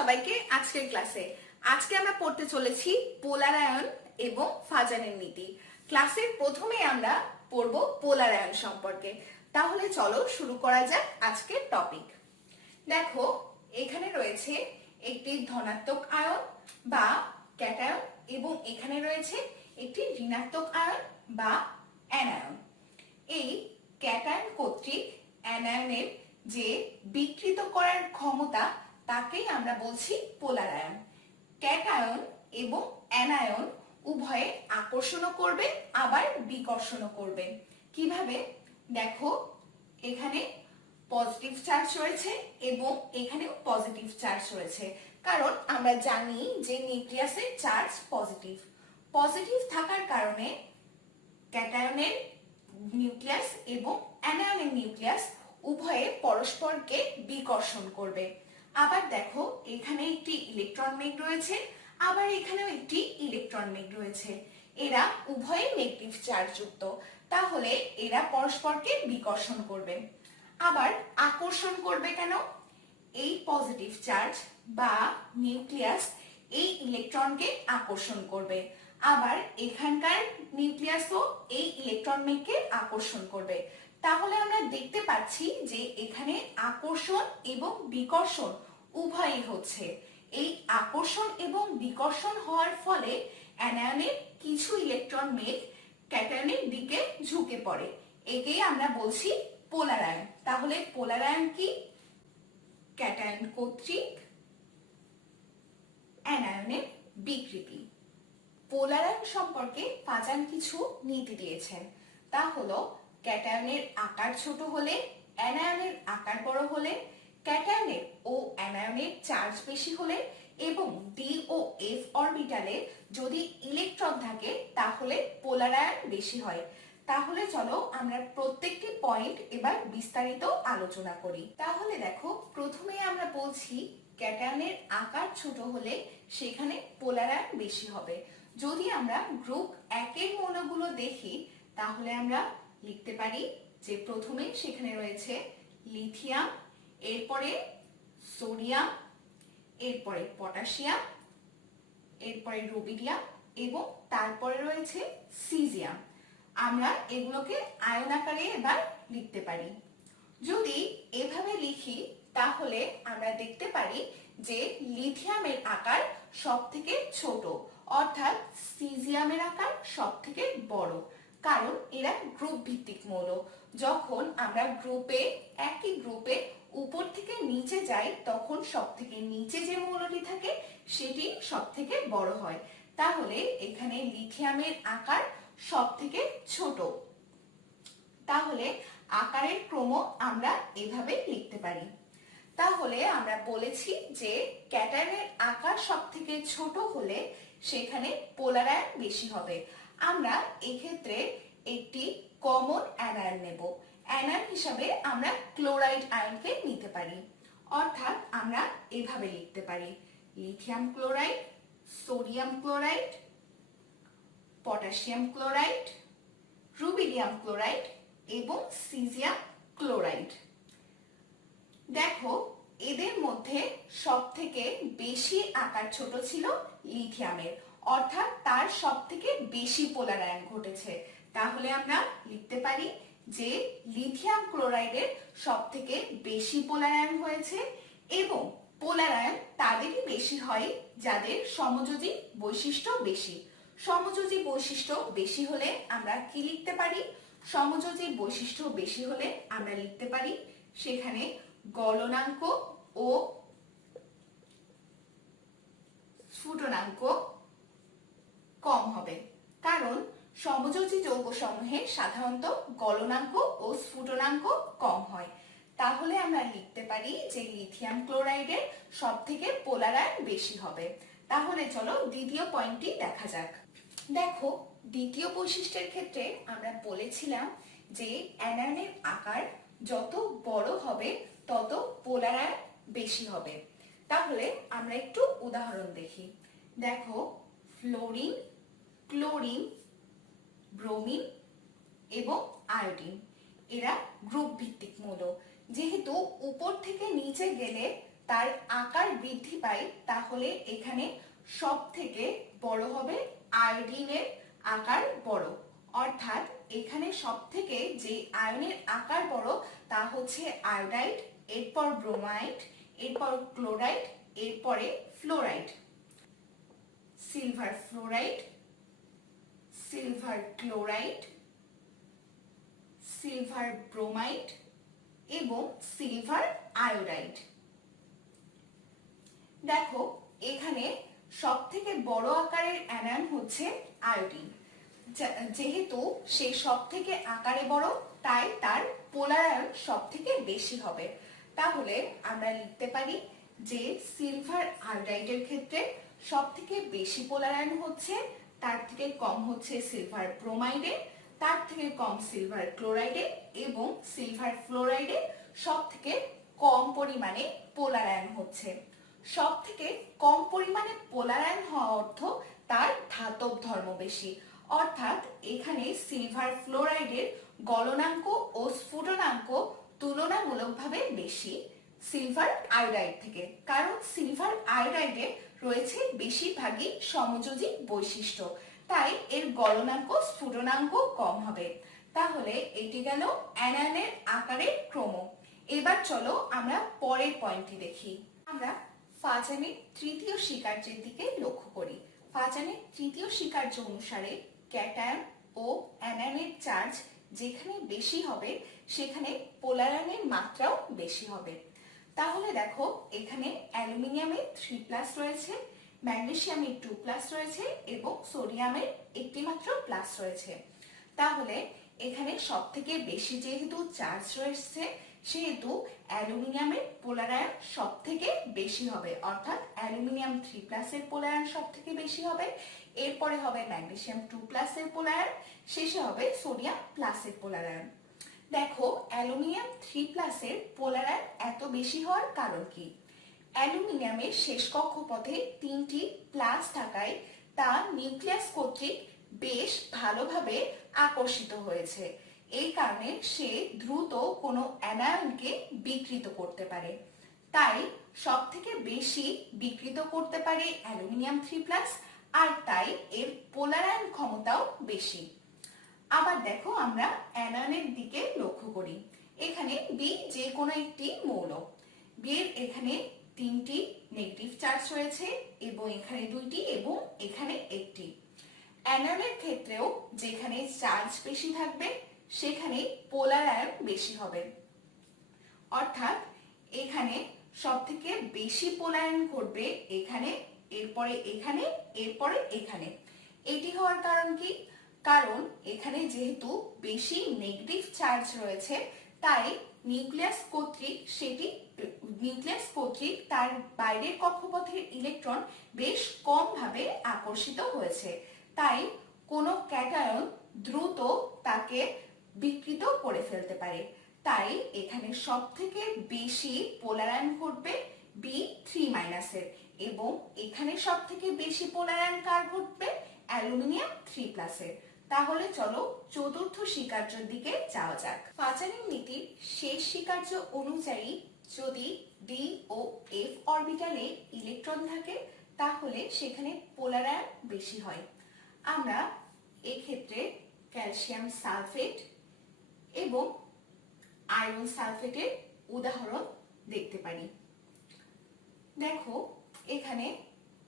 সবাইকে আজকের ক্লাসে। আজকে আমরা পড়তে চলেছি পোলার আয়ন এবং ফাজানের নীতি। ক্লাসের প্রথমে আমরা পড়ব পোলার আয়ন সম্পর্কে। তাহলে চলো শুরু করা যাক আজকের টপিক। দেখো, এখানে রয়েছে একটি ধনাত্মক আয়ন বা ক্যাটায়ন এবং এখানে রয়েছে একটি ঋণাত্মক আয়ন বা অ্যানায়ন। এই ক্যাটায়ন কর্তৃক অ্যানায়নের যে বিকৃত করার ক্ষমতা তাকেই আমরা বলছি পোলার আয়ন। ক্যাটায়ন এবং অ্যানায়ন উভয়ে আকর্ষণও করবে আবার বিকর্ষণও করবে। কিভাবে? দেখো, এখানে পজিটিভ চার্জ রয়েছে এবং এখানেও পজিটিভ চার্জ রয়েছে, কারণ আমরা জানি যে নিউক্লিয়াসের চার্জ পজিটিভ। পজিটিভ থাকার কারণে ক্যাটায়নের নিউক্লিয়াস এবং অ্যানায়নের নিউক্লিয়াস উভয়ে পরস্পরকে বিকর্ষণ করবে। আবার দেখো, এখানে একটি ইলেকট্রন মেঘ রয়েছে, আবার এখানেও একটি ইলেকট্রন মেঘ রয়েছে। এরা উভয়ে নেগেটিভ চার্জ যুক্ত, তাহলে এরা পরস্পরকে বিকর্ষণ করবে। আবার আকর্ষণ করবে কেন? এই পজিটিভ চার্জ বা নিউক্লিয়াস এই ইলেকট্রনকে আকর্ষণ করবে, আবার এখানকার নিউক্লিয়াসও এই ইলেকট্রন মেঘকে আকর্ষণ করবে। তাহলে আমরা দেখতে পাচ্ছি যে এখানে আকর্ষণ এবং বিকর্ষণ উভয়ই হচ্ছে। এই আকর্ষণ এবং বিকর্ষণ হওয়ার ফলে অ্যানায়নের কিছু ইলেকট্রন মেঘ ক্যাটায়নের দিকে ঝুঁকে পড়ে। একেই আমরা বলছি পোলার আয়ন। তাহলে পোলার আয়ন কি? ক্যাটায়ন কর্তৃক অ্যানায়নের বিকৃতি। পোলার আয়ন সম্পর্কে ফাজান কিছু নীতি দিয়েছেন। তা হলো, ক্যাটায়নের আকার ছোট হলে, অ্যানায়নের আকার বড় হলে, ক্যাটায়নের ও অ্যানায়নের চার্জ বেশি হলে এবং ডি ও এফ অরবিটালে যদি ইলেকট্রন থাকে তাহলে পোলার আয়ন বেশি হয়। তাহলে চলো আমরা প্রত্যেকটি পয়েন্ট এবার বিস্তারিত আলোচনা করি। তাহলে দেখো, প্রথমে আমরা বলছি ক্যাটায়নের আকার ছোট হলে সেখানে পোলার আয়ন বেশি হবে। যদি আমরা গ্রুপ 1 এর মৌলগুলো দেখি তাহলে আমরা লিখতে পারি যে প্রথমে সেখানে রয়েছে লিথিয়াম, এরপরে সোডিয়াম, এরপরে পটাশিয়াম, এরপরে রুবিডিয়াম এবং তারপরে রয়েছে সিজিয়াম। আমরা এগুলোকে আয়ন আকারে এবার লিখতে পারি। যদি এভাবে লিখি তাহলে আমরা দেখতে পারি যে লিথিয়ামের আকার সবথেকে ছোট, অর্থাৎ সিজিয়ামের আকার সবথেকে বড়, কারণ এরা গ্রুপ ভিত্তিক মৌল। যখন আমরা একই গ্রুপে উপর থেকে নিচে যাই তখন সবথেকে নিচে যে মৌলটি থাকে সেটি সবথেকে বড় হয়। তাহলে এখানে লিথিয়ামের আকার সবথেকে ছোট। তাহলে আকারের ক্রম আমরা এভাবে লিখতে পারি। তাহলে আমরা বলেছি যে ক্যাটায়নের আকার সবথেকে ছোট হলে সেখানে পোলার আয়ন বেশি হবে। আমরা এক্ষেত্রে একটি কমন অ্যানায়ন নেব। অ্যানায়ন হিসাবে আমরা ক্লোরাইড আয়নকে নিতে পারি, অর্থাৎ আমরা এভাবে লিখতে পারি lithium chloride, sodium chloride, potassium chloride, rubidium chloride এবং সিজিয়াম ক্লোরাইড। দেখো, এদের মধ্যে সবথেকে বেশি আকার ছোট ছিল লিথিয়ামের, অর্থাৎ তার সবথেকে বেশি পোলার আয়ন ঘটেছে। তাহলে আমরা লিখতে পারি যে লিথিয়াম ক্লোরাইডের সবথেকে বেশি পোলার আয়ন হয়েছে এবং পোলার আয়ন তাদেরই বেশি হয় যাদের সমযোজী বৈশিষ্ট্য বেশি। সমযোজী বৈশিষ্ট্য বেশি হলে আমরা কি লিখতে পারি? সমযোজী বৈশিষ্ট্য বেশি হলে আমরা লিখতে পারি সেখানে গলনাঙ্ক ও স্ফুটনাঙ্ক কম হবে, কারণ সমযোজী যৌগসমূহে সাধারণত গলনাঙ্ক ও স্ফুটনাঙ্ক কম হয়। তাহলে আমরা লিখতে পারি যে লিথিয়াম ক্লোরাইডের সবথেকে পোলার আয়ন বেশি হবে। তাহলে চলো দ্বিতীয় পয়েন্টটি দেখা যাক। দেখো, দ্বিতীয় বৈশিষ্ট্যের ক্ষেত্রে আমরা বলেছিলাম যে অ্যানায়নের আকার যত বড় হবে তত পোলার আয়ন বেশি হবে। তাহলে আমরা একটু উদাহরণ দেখি। দেখো, ফ্লোরিন, ক্লোরিন, ব্রোমিন এবং আয়োডিন এরা গ্রুপ ভিত্তিক মৌল। যেহেতু উপর থেকে নিচে গেলে তার আকার বৃদ্ধি পায় তাহলে এখানে সব থেকে বড় হবে আয়োডিনের আকার বড়। অর্থাৎ এখানে সব থেকে যে আয়নের আকার বড় তা হচ্ছে আয়োডাইড, এরপর ব্রোমাইড, এরপর ক্লোরাইড, এরপরে fluoride. Silver fluoride, silver chloride, silver bromide এবং সিলভার আয়োডাইড। দেখো এখানে সব থেকে বড় আকারের অ্যানায়ন হচ্ছে আয়োডিন। যেহেতু সে সব থেকে আকারে বড় তাই তার পোলার আয়ন সব থেকে বেশি হবে। তাহলে আমরা লিখতে পারি যে সিলভার আয়োডাইডের ক্ষেত্রে সব থেকে বেশি পোলার আয়ন হচ্ছে, তার থেকে কম হচ্ছে সিলভার ব্রোমাইডে, তার থেকে কম সিলভার ক্লোরাইডে এবং সিলভার ফ্লোরাইডে সব থেকে কম পরিমাণে পোলার আয়ন হচ্ছে। সব থেকে কম পরিমাণে পোলার আয়ন হওয়া অর্থ তার ধাতব ধর্ম বেশি। অর্থাৎ এখানে সিলভার ফ্লোরাইডের গলনাঙ্ক ও স্ফুটনাঙ্ক তুলনামূলকভাবে বেশি সিলভার আয়োডাইড থেকে, কারণ সিলভার আয়োডাইডে রয়েছে বেশিরভাগই সমযোজী বৈশিষ্ট্য, তাই এর গলনাঙ্ক স্ফুটনাঙ্ক কম হবে। তাহলে এটি গেল অ্যানায়নের আকারের ক্রম। এবার চলো আমরা পরের পয়েন্টটি দেখি। আমরা ফাজানের তৃতীয় স্বীকার্যের দিকে লক্ষ্য করি। ফাজানের তৃতীয় স্বীকার্য অনুসারে ক্যাটায়ন ও অ্যানায়নের চার্জ যেখানে বেশি হবে সেখানে পোলার আয়নের মাত্রাও বেশি হবে। তাহলে দেখো এখানে অ্যালুমিনিয়ামের 3+ রয়েছে, ম্যাগনেসিয়ামের 2+ রয়েছে এবং সোডিয়ামের একটি মাত্র প্লাস রয়েছে। তাহলে এখানে সব থেকে বেশি যেহেতু চার্জ রয়েছে সেহেতু অ্যালুমিনিয়ামের পোলার আয়ন সব থেকে বেশি হবে, অর্থাৎ অ্যালুমিনিয়াম 3+ এর পোলার আয়ন সব থেকে বেশি হবে, এরপরে হবে ম্যাগনেসিয়াম 2+ এর পোলার আয়ন, শেষে হবে সোডিয়াম প্লাসের পোলার আয়ন। দেখো অ্যালুমিনিয়াম 3+ এর পোলার আয়ন এত বেশি হওয়ার কারণ কি? অ্যালুমিনিয়ামের শেষ কক্ষপথে 3টি প্লাস থাকায় তা নিউক্লিয়াস কর্তৃক বেশ ভালোভাবে আকর্ষিত হয়েছে। এই কারণে সে দ্রুত কোনো অ্যানায়নকে বিকৃত করতে পারে, তাই সব থেকে বেশি বিকৃত করতে পারে অ্যালুমিনিয়াম 3+, আর তাই এর পোলার আয়ন ক্ষমতাও বেশি। আবার দেখো আমরা অ্যানায়নের দিকে লক্ষ্য করি। এখানে বি যে কোনো একটি মৌল, বি এর এখানে 3টি নেগেটিভ চার্জ রয়েছে এবং এখানে 2টি এবং এখানে 1টি। অ্যানায়নের ক্ষেত্রেও যেখানে চার্জ বেশি থাকবে সেখানে পোলার আয়ন বেশি হবে। অর্থাৎ এখানে সব থেকে বেশি পোলার আয়ন ঘটবে এখানে, এরপরে এখানে, এরপরে এখানে। এটি হওয়ার কারণ কি? কারণ এখানে যেহেতু বেশি নেগেটিভ চার্জ রয়েছে তাই নিউক্লিয়াস কর্তৃক তার বাইরের কক্ষপথের ইলেকট্রন বেশ কম ভাবে আকর্ষিত হয়েছে, তাই কোনো ক্যাটায়ন দ্রুত তাকে বিকৃত করে ফেলতে পারে। তাই এখানে সব থেকে বেশি পোলার আয়ন ঘটবে B3- এর এবং এখানে সব থেকে বেশি পোলার আয়ন কার ঘটবে? অ্যালুমিনিয়াম 3+ এর। তাহলে চলো চতুর্থ স্বীকার্যের দিকে যাওয়া যাক। ফাজানের নীতির শেষ স্বীকার্য অনুযায়ী যদি ডি ও এফ অরবিটালে ইলেকট্রন থাকে তাহলে সেখানে পোলার আয়ন বেশি হয়। আমরা এক্ষেত্রে ক্যালসিয়াম সালফেট এবং আয়রন সালফেটের উদাহরণ দেখতে পারি। দেখো এখানে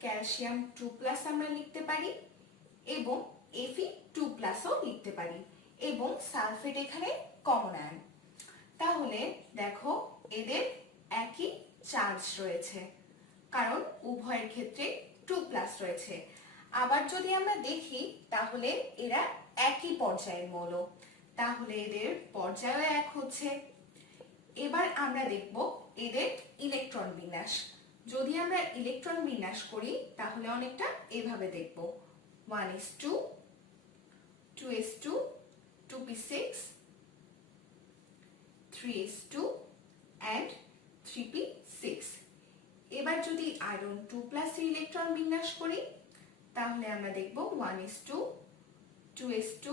ক্যালসিয়াম 2+ আমরা লিখতে পারি এবং Fe2+ও লিখতে পারি এবং সালফেট এখানে কমন আয়ন। তাহলে দেখো এদের একই চার্জ রয়েছে কারণ উভয়ের ক্ষেত্রে 2+ রয়েছে। আবার যদি আমরা দেখি তাহলে এরা একই পর্যায়ের মৌল, তাহলে এদের পর্যায় এক হচ্ছে। এবার আমরা দেখব এদের ইলেকট্রন বিন্যাস। যদি আমরা ইলেকট্রন বিন্যাস করি তাহলে অনেকটা এভাবে দেখব: 1s2, 2s2, 2p6, 3s2 and 3p6। এবার যদি আয়রন 2+ এর ইলেকট্রন বিন্যাস করি তাহলে আমরা দেখব 1s2, 2s2,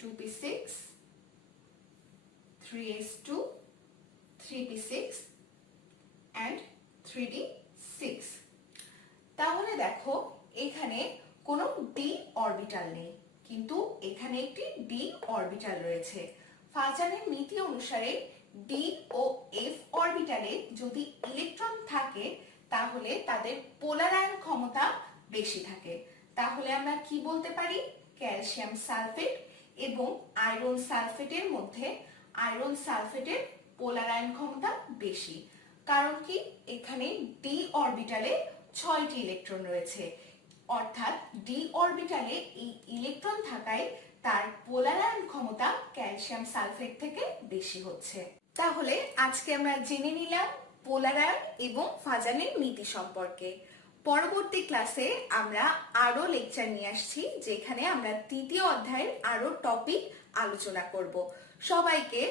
2p6, 3s2, 3p6 and 3d6। তাহলে দেখো এখানে কোনো ডি অরবিটাল নেই, কিন্তু এখানে একটি ডি অরবিটাল রয়েছে। ফাজানের নীতি অনুসারে ডি ও এফ অরবিটালে যদি ইলেকট্রন থাকে তাহলে তাদের পোলার আয়ন ক্ষমতা বেশি থাকে। তাহলে আমরা কি বলতে পারি, ক্যালসিয়াম সালফেট এবং আয়রন সালফেটের মধ্যে আয়রন সালফেটের পোলার আয়ন ক্ষমতা বেশি। কারণ কি, এখানে ডি অরবিটালে 6টি ইলেকট্রন রয়েছে, অর্থাৎ ডি অরবিটালে এই ইলেকট্রন থাকায় তার পোলার আয়ন ক্ষমতা ক্যালসিয়াম সালফেট থেকে বেশি হচ্ছে। তাহলে আজকে আমরা জেনে নিলাম পোলার আয়ন এবং ফাজানের নীতি সম্পর্কে। পরবর্তী ক্লাসে আমরা আরো লেকচার নিয়ে আসছি, যেখানে আমরা তৃতীয় অধ্যায়ের আরো টপিক আলোচনা করব। সবাইকে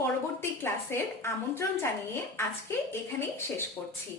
পরবর্তী ক্লাসের আমন্ত্রণ জানিয়ে আজকে এখানেই শেষ করছি।